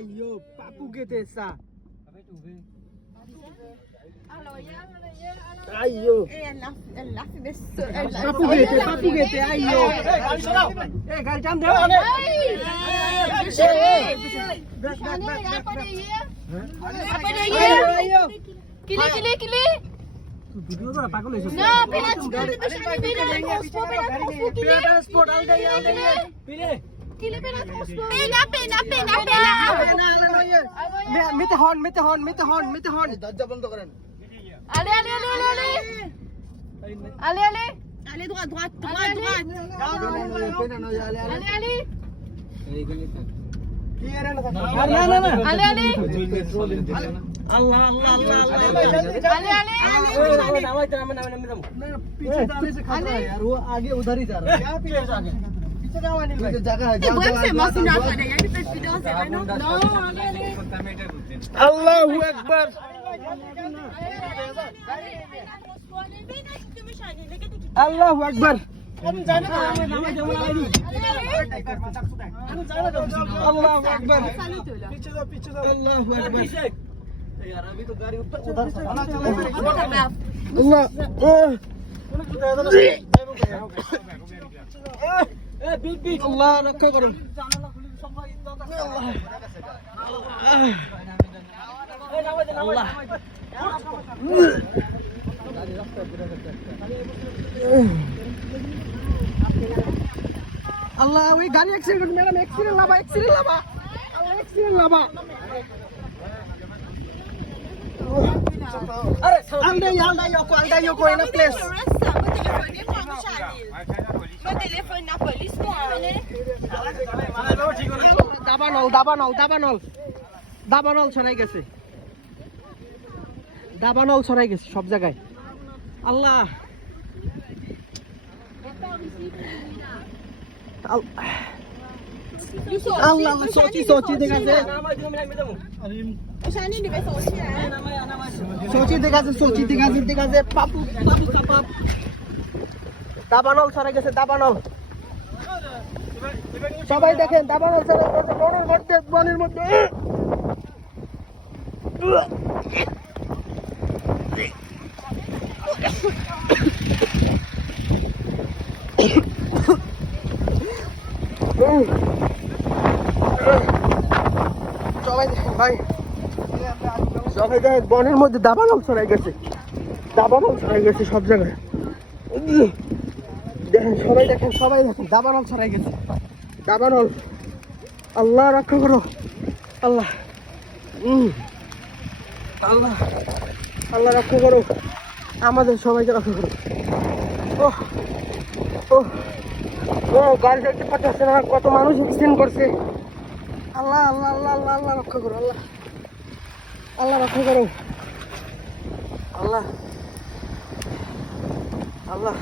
Ayo, papu kita sa. Ayo. Papu kita, ayo. Gal jam deh. Apa dia? Ayo. Kili. Video kau pakai lesu. Na, pinassport itu sana Sport, ada ya. Pilih. Kili pinassport. Pena. Mete hon. Dajjal বন্ধ করেন। Ali. Ali droite. Ali. Ali. Allah. पीछे जाने से खतरा है यार, वो आगे उधर ही जा रहा है। क्या पीछे जाके? पीछे जावा नहीं पीछे जगह है। Allahu Akbar. Allahu Akbar. Allahu Akbar. पीछे जाओ। Allahu Akbar. यार अभी तो गाड़ी उधर से आना चला। Allah. Allah रखो करो। Allah. Allah, we गाड़ी एक्सीडेंट मैडम एक्सीडेंट लावा। एक्सीडेंट लावा। अरे alday ko na place. Telefon na polis mo ane. দাবানল ছড়াই গেছে। দাবানল ছড়াই গেছে সব জায়গায়। আল্লাহ আল্লাহ সোচি দেখা যায়। সোচি দেখা যায় পাপু কাপাপ। দাবানল ছড়াই গেছে। সবাই দেখেন দাবানল ছড়াই গেছে বনের মধ্যে। সবাই দেখেন ভাই, বনের মধ্যে দাবানল ছড়াই গেছে সব জায়গায়। দেখেন সবাই দেখেন দাবানল ছড়াই গেছে। আল্লাহ রক্ষা করো। আল্লাহ রক্ষা করো, আমাদের সবাইকে রক্ষা করো। গাড়ি দেখতে পাচ্ছে না, কত মানুষ অ্যাক্সিডেন্ট করছে। আল্লাহ রক্ষা করো। আল্লাহ রক্ষা করো। আল্লাহ